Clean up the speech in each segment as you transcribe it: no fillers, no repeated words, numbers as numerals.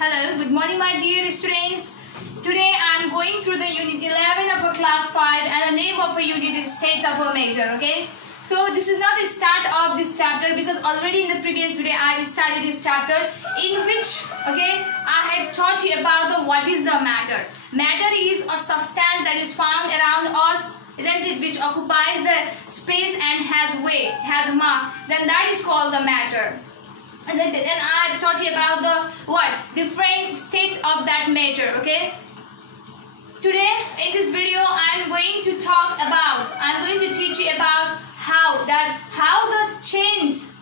Hello, good morning my dear students. Today I am going through the unit 11 of a class 5 and the name of a unit is states of a measure, okay? So this is not the start of this chapter because already in the previous video I have studied this chapter in which, okay, I have taught you about the what is the matter. Matter is a substance that is found around us, isn't it, which occupies the space and has weight, has mass, then that is called the matter. And then I have taught you about the different states of that matter, okay? Today in this video I am going to teach you about how the chains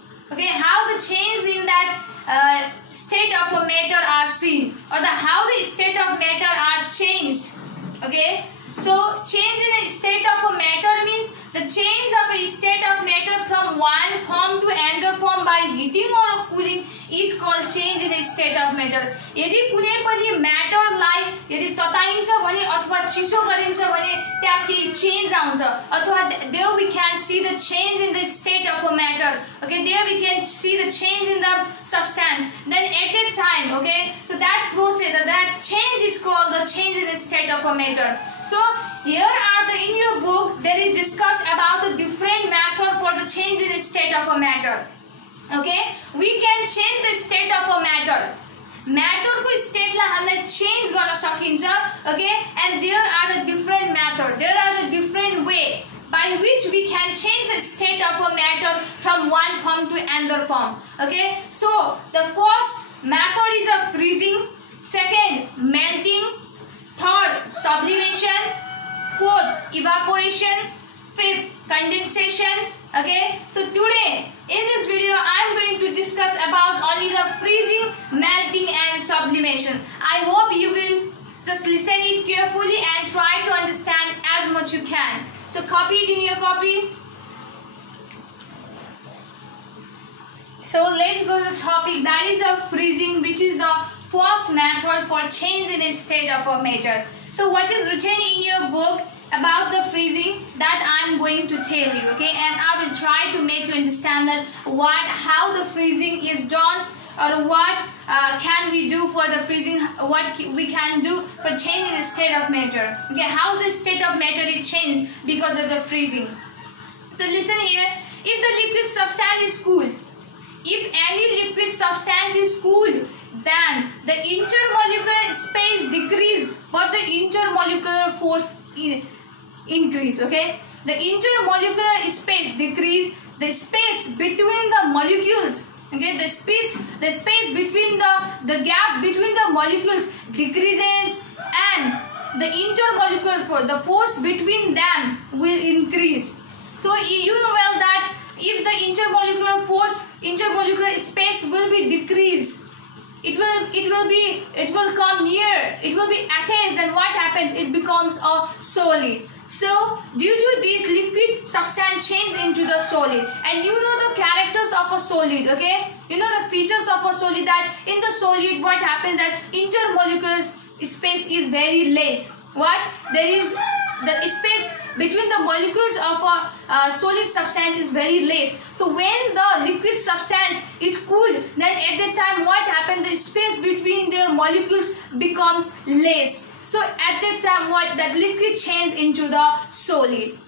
in that state of a matter are seen, or how the state of matter are changed, okay? So change in a state of a matter means the change of a state of matter from one form to another form by heating or cooling is called change in a state of matter. यदि कुनै पनि म्याटरलाई यदि तताइन्छ भने अथवा चिसो गरिन्छ भने त्यहाँ केही चेन्ज आउँछ, अथवा there we can see the change in the state of a matter, okay? There we can see the change in the substance. Then at that time, okay, so that process, that change is called the change in the state of a matter. So here are in your book there is discussed about the different method for the change in the state of a matter. Okay, we can change the state of a matter. Matter को state ला हमने change गर्न सकिन्छ, okay? And there are the different method. There are the different way by which we can change the state of a matter from one form to another form. Okay, so the first method is a freezing, second melting, third sublimation, fourth evaporation, fifth condensation. Okay, so today in this video I am going to discuss about only the freezing, melting and sublimation. I hope you will just listen it carefully and try to understand as much you can. So copy it in your copy. So let's go to the topic, that is the freezing, which is the first method for change in a state of a matter. So what is written in your book about the freezing, that I am going to tell you, okay? And I will try to make you understand that how the freezing is done, or what can we do for the freezing, what we can do for changing the state of matter, okay? How the state of matter is changed because of the freezing. So listen here, if the liquid substance is cool, if any liquid substance is cool, then the intermolecular space decrease but the intermolecular force increase, okay? The intermolecular space decrease, the space between the molecules, okay, the space between the gap between the molecules decreases, and the intermolecular force, the force between them will increase. So you know well that if the intermolecular space will be decreased, it will come near, it will be attached, and what happens? It becomes a solid. So due to this, liquid substance change into the solid, and you know the characters of a solid, okay? You know the features of a solid, that in the solid what happens, that intermolecular space is very less. What? There is the space between the molecules of a solid substance is very less. So when the liquid substance is cool, then at that time what happens? The space between their molecules becomes less. So at that time that liquid changes into the solid.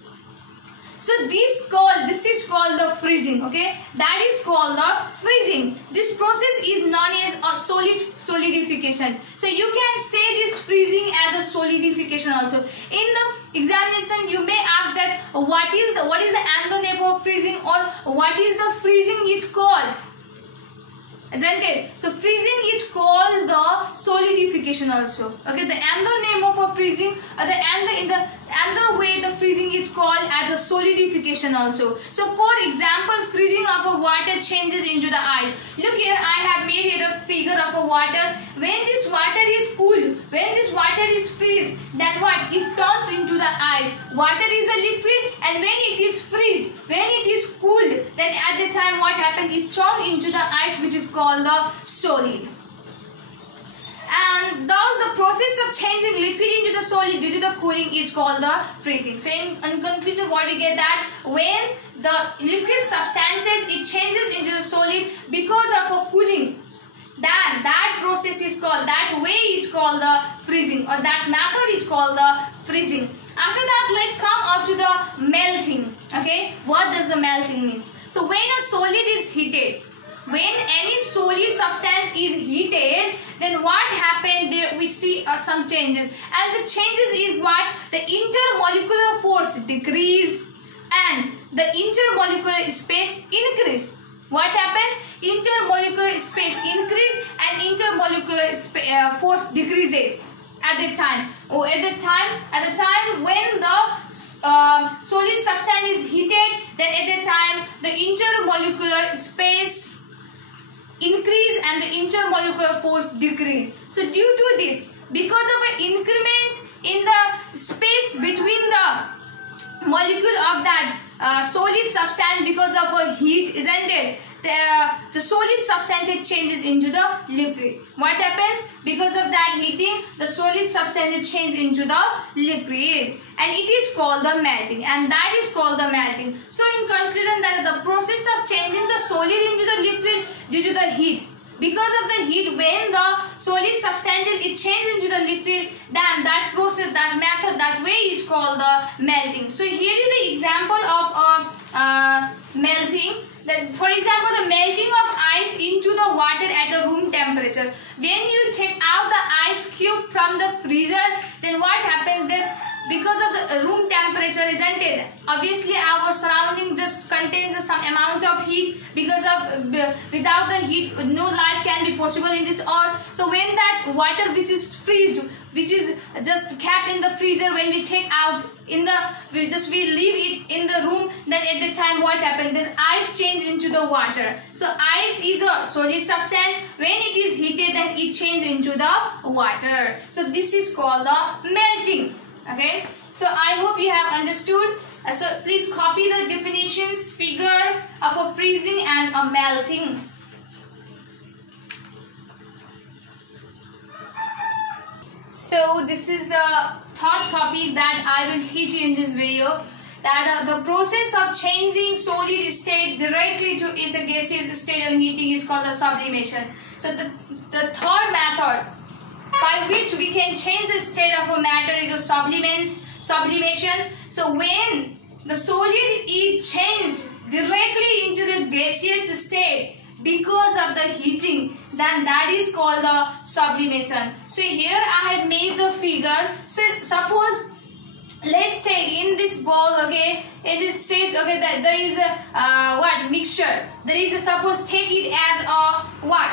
So this is called the freezing, okay? That is called the freezing. This process is known as a solidification. So you can say this freezing as a solidification also. In the examination you may ask that what is the another name of freezing, or what is the freezing it's called, isn't it? So freezing is called the solidification also, okay? The another name of a freezing, in the another way the freezing is called as a solidification also. So for example, freezing of a water changes into the ice. Look here, I have made here the figure of a water. When this water is cool, when this water is freeze, then what? It turns into the ice. Water is a liquid, and when it is freeze, when it is cool, then at the time what happens? It turns into the ice, which is called the solid. And thus the process of changing liquid into the solid due to the cooling is called the freezing. So in conclusion, what we get, that when the liquid substances it changes into the solid because of a cooling, then that process process is called, that way is called the freezing, or that method is called the freezing. After that, let's come up to the melting. Okay, what does the melting means? So when a solid is heated, when any solid substance is heated, then what happened there? We see some changes, and the changes is what? The intermolecular force decrease and the intermolecular space increase. What happens? Intermolecular space increase and intermolecular force decreases at the time. At the time when the solid substance is heated, then at the time the intermolecular space increase and the intermolecular force decrease. So due to this, because of an increment in the space between the molecule of that solid substance because of a heat, isn't it? The solid substance changes into the liquid. What happens? Because of that heating, the solid substance changes into the liquid, and it is called the melting, and that is called the melting. So in conclusion, that the process of changing the solid into the liquid due to the heat. Because of the heat, when the solid substance it changes into the liquid, then that process, that method, that way is called the melting. So here is the example of melting. For example, the melting of ice into the water at a room temperature. When you take out the ice cube from the freezer, then what happens? This, because of the room temperature, isn't it? Obviously, our surrounding just contains some amount of heat. Because of without the heat, no life can be possible in this earth. So when that water which is freezed, which is just kept in the freezer, when we take out in the, we leave it in the room, then at the time what happens? Then ice changes into the water. So ice is a solid substance. When it is heated, then it changes into the water. So this is called the melting. Okay. So I hope you have understood. So please copy the definitions, figure of a freezing and a melting. So this is the third topic that I will teach you in this video, that the process of changing solid state directly to its gaseous state on heating is called the sublimation. So the third method by which we can change the state of a matter is a sublimation. So when the solid is changed directly into the gaseous state because of the heating, then that is called the sublimation. So here I have made the figure. So suppose, let's take in this bowl, okay, it is said, okay, that there is a mixture. There is a, suppose, take it as a what?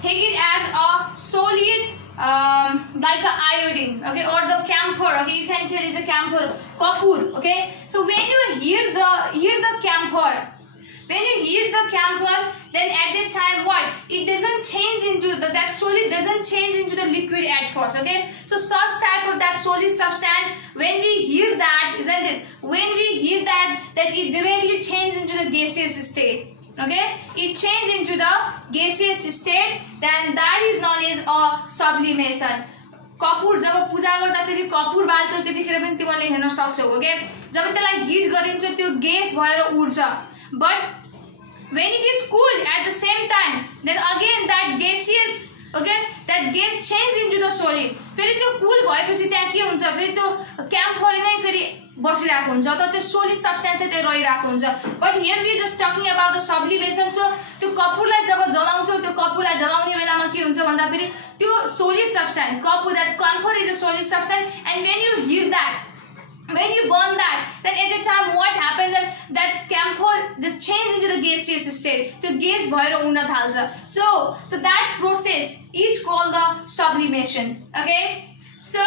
Take it as a solid like a iodine, okay, or the camphor, okay, you can say it is a camphor, kapur, okay. So when you heat the camphor, when you heat the camphor, then at that time what? It doesn't change into that solid doesn't change into the liquid at first, okay. So such type of that solid substance, when we heat that, isn't it? When we heat that, it directly changes into the gaseous state. Okay, it changes into the gaseous state, then that is known as a sublimation. कपुर जब पूजा गर्दा फेरि कपुर बाल्छ त्यतिखेर पनि तिमीले हेर्न सक्छौ, okay, जब त्यसलाई हिट गरिन्छ त्यो ग्यास भएर उड्छ, but when it is cool at the same time, then again that gaseous, okay, that gas changes into the solid. फेरि त्यो कुल भएपछि त्यहाँ के हुन्छ? फेरि त्यो क्याम्फर नै फेरि बसिरहेको हुन्छ, त त्यो सोलिड सब्स्टेन्स चाहिँ त्यहाँ रहिरहेको हुन्छ. But here we just talking about the sublimation. So त्यो कपुरलाई जब जलाउँछौ, त्यो कपुरलाई जलाउने बेलामा के हुन्छ भन्दा फेरि त्यो solid substance, Kapoor, that camphor is a solid substance, and when you heat that, when you burn that, then at the time what happens, that camphor just changes into the gaseous state. The gas bhaera udna thalcha. So that process is called the sublimation. Okay. So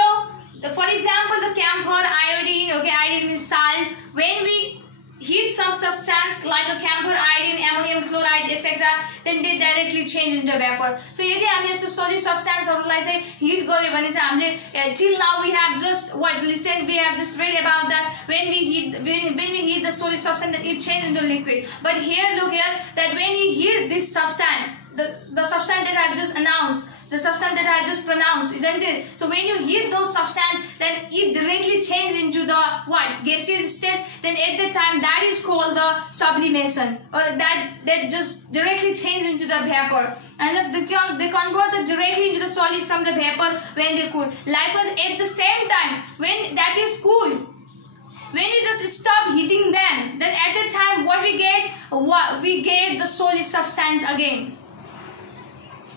for example, the camphor, iodine. Okay, iodine means salt. When we heat some substance like a camphor, iodine, ammonium chloride, etc., then they directly change into vapor. So यदि हामीले यस्तो solid substance हरुलाई चाहिँ heat गर्यो भने चाहिँ हामीले till now we have just we have just read about that when we heat the solid substance, that it changes into liquid. But here, look here, that when you heat this substance, the substance that I have just announced, the substance that I just pronounced, isn't it? So when you heat those substance, then it directly changes into the what? Gaseous state. Then at the time that is called the sublimation, or that just directly changes into the vapor, and they convert it directly into solid from the vapor when they cool. Likewise, at the same time, when that is cool, when you just stop heating them, then at the time what we get? We get the solid substance again.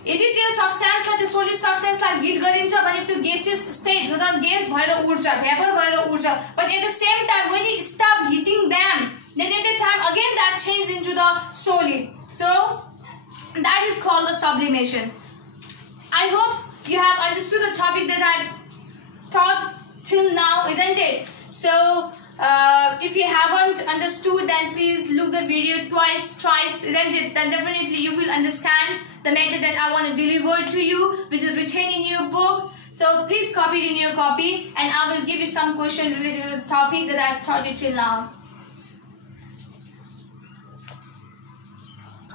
यदि त्यो सब्स्टेन्सलाई त्यो solid सब्स्टेन्सलाई hit गरिन्छ भने त्यो gaseous state हो त gas भएर उड्छ भेपर भएर उड्छ but at the same time when you stop heating them then at the time again that changes into the solid. So that is called the sublimation. I hope you have understood the topic that I taught till now, isn't it? So if you haven't understood, then please look the video twice, thrice, isn't it? Then definitely you will understand the method that I want to deliver to you, which is written in your book. So please copy it in your copy, and I will give you some questions related to the topic that I taught you till now.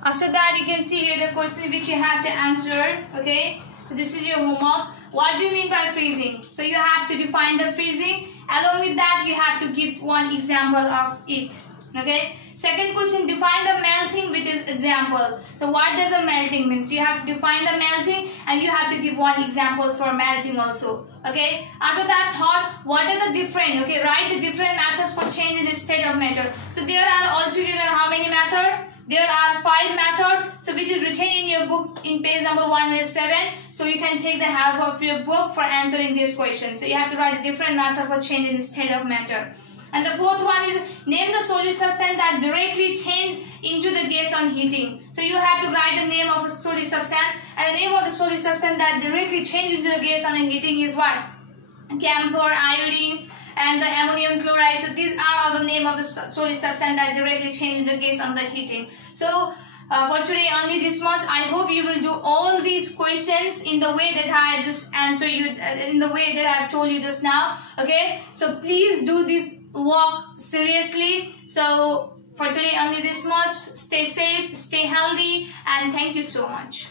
After that, you can see here the question which you have to answer. Okay, so this is your homework. What do you mean by freezing? So you have to define the freezing. Along with that, you have to give one example of it. Okay. Second question, define the melting with this example. So what does a melting mean? So you have to define the melting and you have to give one example for melting also. Okay. After that, thought, what are the different? Okay, write the different methods for changing the state of matter. So there are altogether how many methods? There are 5 methods, so which is written in your book in page number 107. So you can take the help of your book for answering this question. So you have to write a different method for changing the state of matter. And the fourth one is name the solid substance that directly change into the gas on heating. So you have to write the name of a solid substance, and the name of the solid substance that directly change into the gas on heating is what? Camphor, iodine, and the ammonium chloride. So these are all the name of the solid substance that directly change the gas on the heating. So for today only this much. I hope you will do all these questions in the way that I just answered you, in the way that I have told you just now. Okay, so please do this work seriously. So for today only this much. Stay safe, stay healthy, and thank you so much.